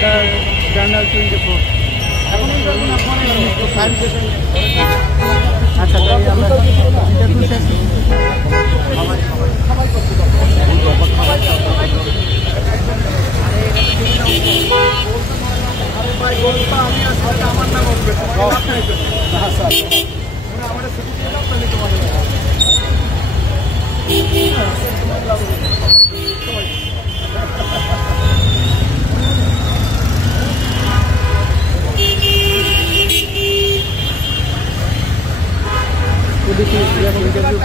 Journal 24 আচ্ছা তাই আমরা ইন্টারভিউ শেষ আমার নাম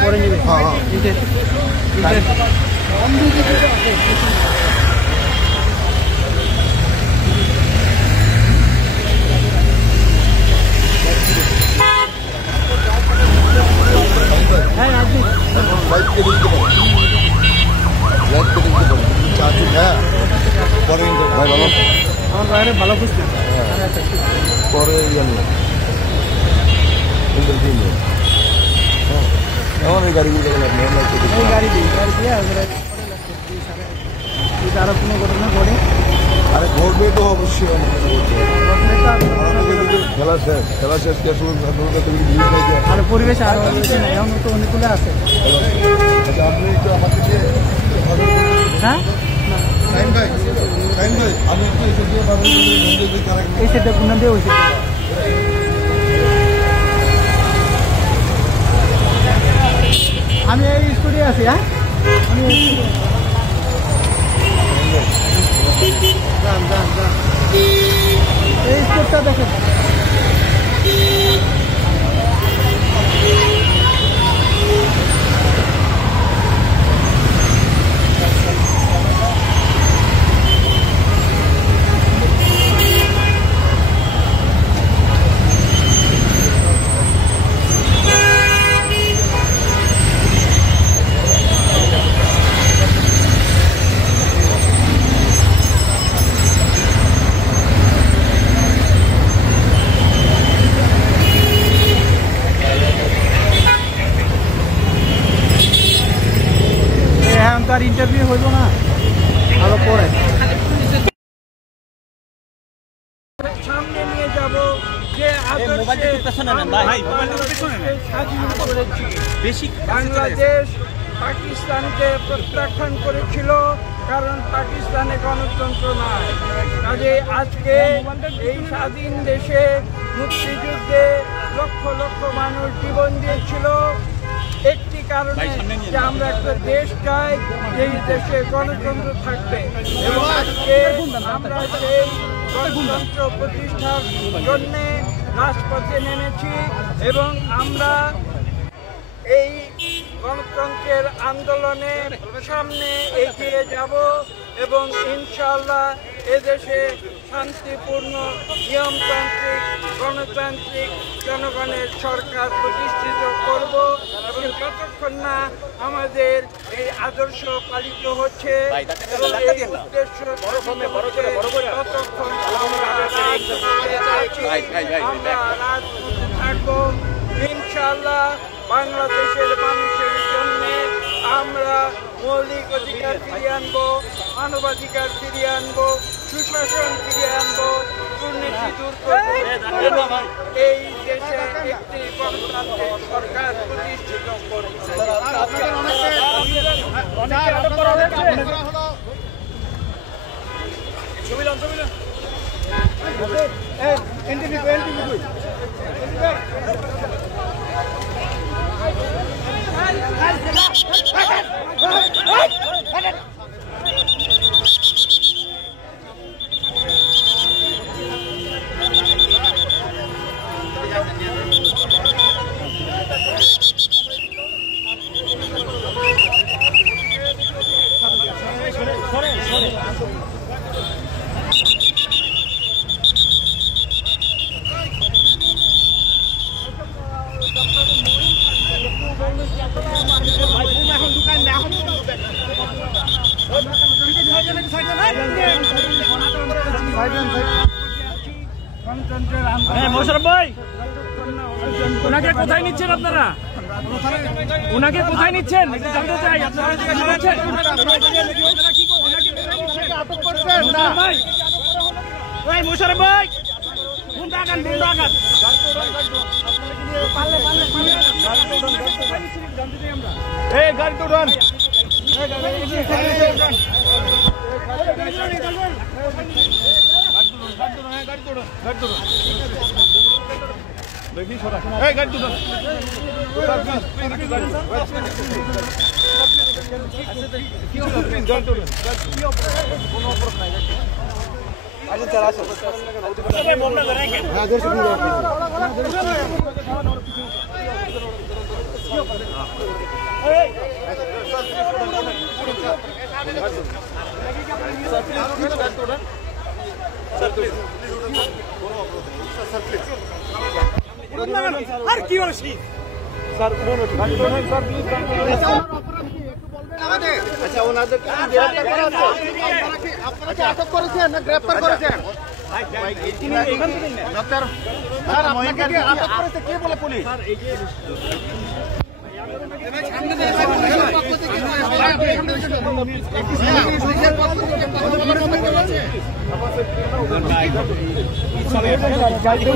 পরে নেবে আমার বাইরে ভালো খুঁজছে পরে গাড়িগুলো গাড়ি দিয়ে আরো কোনো ঘটনা ঘটে আরে ঘটবে তো অবশ্যই খেলা শেষ আর পরিবেশ আরো এখন তো অনেকগুলো আছে আপনি তো আমাকে হ্যাঁ আমি এই সেটা গুণা দিয়ে ওই আমি এই স্টুডিও আছি হ্যাঁ আমি এই স্পোর্টটা দেখেন তার ইন্টারভিউ হইব না আরো পরে সামনে নিয়ে যাব যে বাংলাদেশ পাকিস্তানকে প্রত্যাখ্যান করেছিল কারণ পাকিস্তানে গণতন্ত্র নাই কাজে আজকে এই স্বাধীন দেশে মুক্তিযুদ্ধে লক্ষ লক্ষ মানুষ জীবন দিয়েছিল একটি কারণে যে আমরা একটা দেশ চাই এই দেশে গণতন্ত্র থাকবে এবং আজকে আমরা সেই গণতন্ত্র প্রতিষ্ঠার জন্য রাজপথে নেমেছি এবং আমরা এই গণতন্ত্রের আন্দোলনে সামনে এগিয়ে যাব এবং ইনশাআল্লাহ এদেশে শান্তিপূর্ণ নিয়মতান্ত্রিক গণতান্ত্রিক জনগণের সরকার প্রতিষ্ঠিত করব এবং যতক্ষণ না আমাদের এই আদর্শ পালিত হচ্ছে এবং এই উদ্দেশ্য ততক্ষণ আমরা রাজপথে থাকবো ইনশাআল্লাহ বাংলাদেশের মানুষের জন্য আমরা মৌলিক অধিকার ফিরিয়ে আনবো মানবাধিকার ফিরিয়ে আনবো সুশাসন ফিরিয়ে আনবো দুর্নীতি দূর করবো এবং এই দেশে একটি গণতান্ত্রিক সরকার প্রতিষ্ঠিত করবো ওনাকে কোথায় নিচ্ছেন আপনারা? ওনাকে কোথায় নিচ্ছেন জানতে চাই। আপনারা আটক করছেন না? এই মোশারফ ভাই বুন্দা গান এই গাড়ি তো উঠান দেখি সরা এই গাড়ি তো আর কি বলছি স্যার আচ্ছা ওনাদেরকে গ্রেফতার করা হচ্ছে আপনারা কি আটক করেছেন না গ্রেফতার করেছেন ডক্টর স্যার আপনাকে কি আটক করেছে কে বলে পুলিশ স্যার এই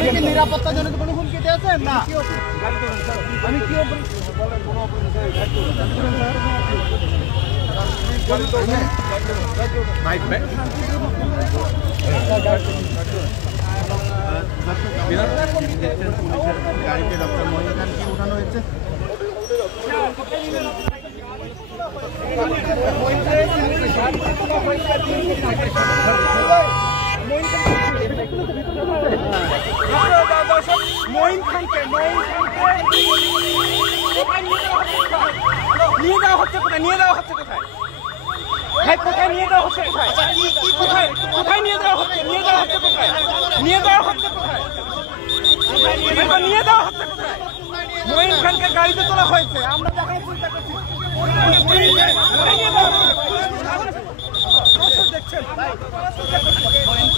যে নিরাপত্তাজনিত কোনো হুমকি দিয়েছেন না আমি কি গাড়িতে ডক্টর মহিন খানকে উঠানো হয়েছে মহিন খানকে নিয়ে যাওয়া হচ্ছে কোথায় নিয়ে যাওয়া হচ্ছে কোথায় ভাই কোথায় নিয়ে যাওয়া হচ্ছে কোথায় কোথায় নিয়ে যাওয়া হচ্ছে নিয়ে যাওয়া হচ্ছে কোথায় নিয়ে যাওয়া হচ্ছে কোথায় নিয়ে যাওয়া হচ্ছে কোথায় মহিন খানকে গাড়িতে তোলা হয়েছে আমরা দেখার চেষ্টা করছি দেখছেন মহিন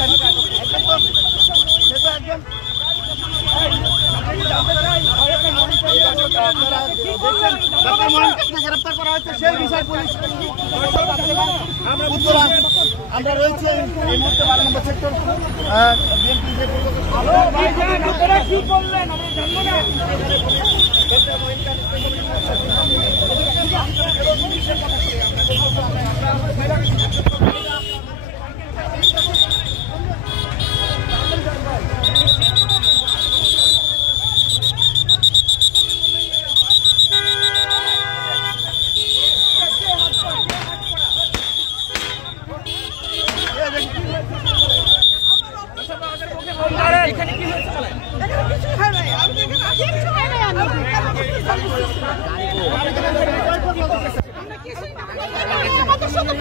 খানকে গ্রেফতার করা হয়েছে সেই বিষয় পুলিশ আমরা রয়েছে এই মুহূর্তে 12 নম্বর সেক্টর কি করলেন আমরা জানবো না আমাদের সাথে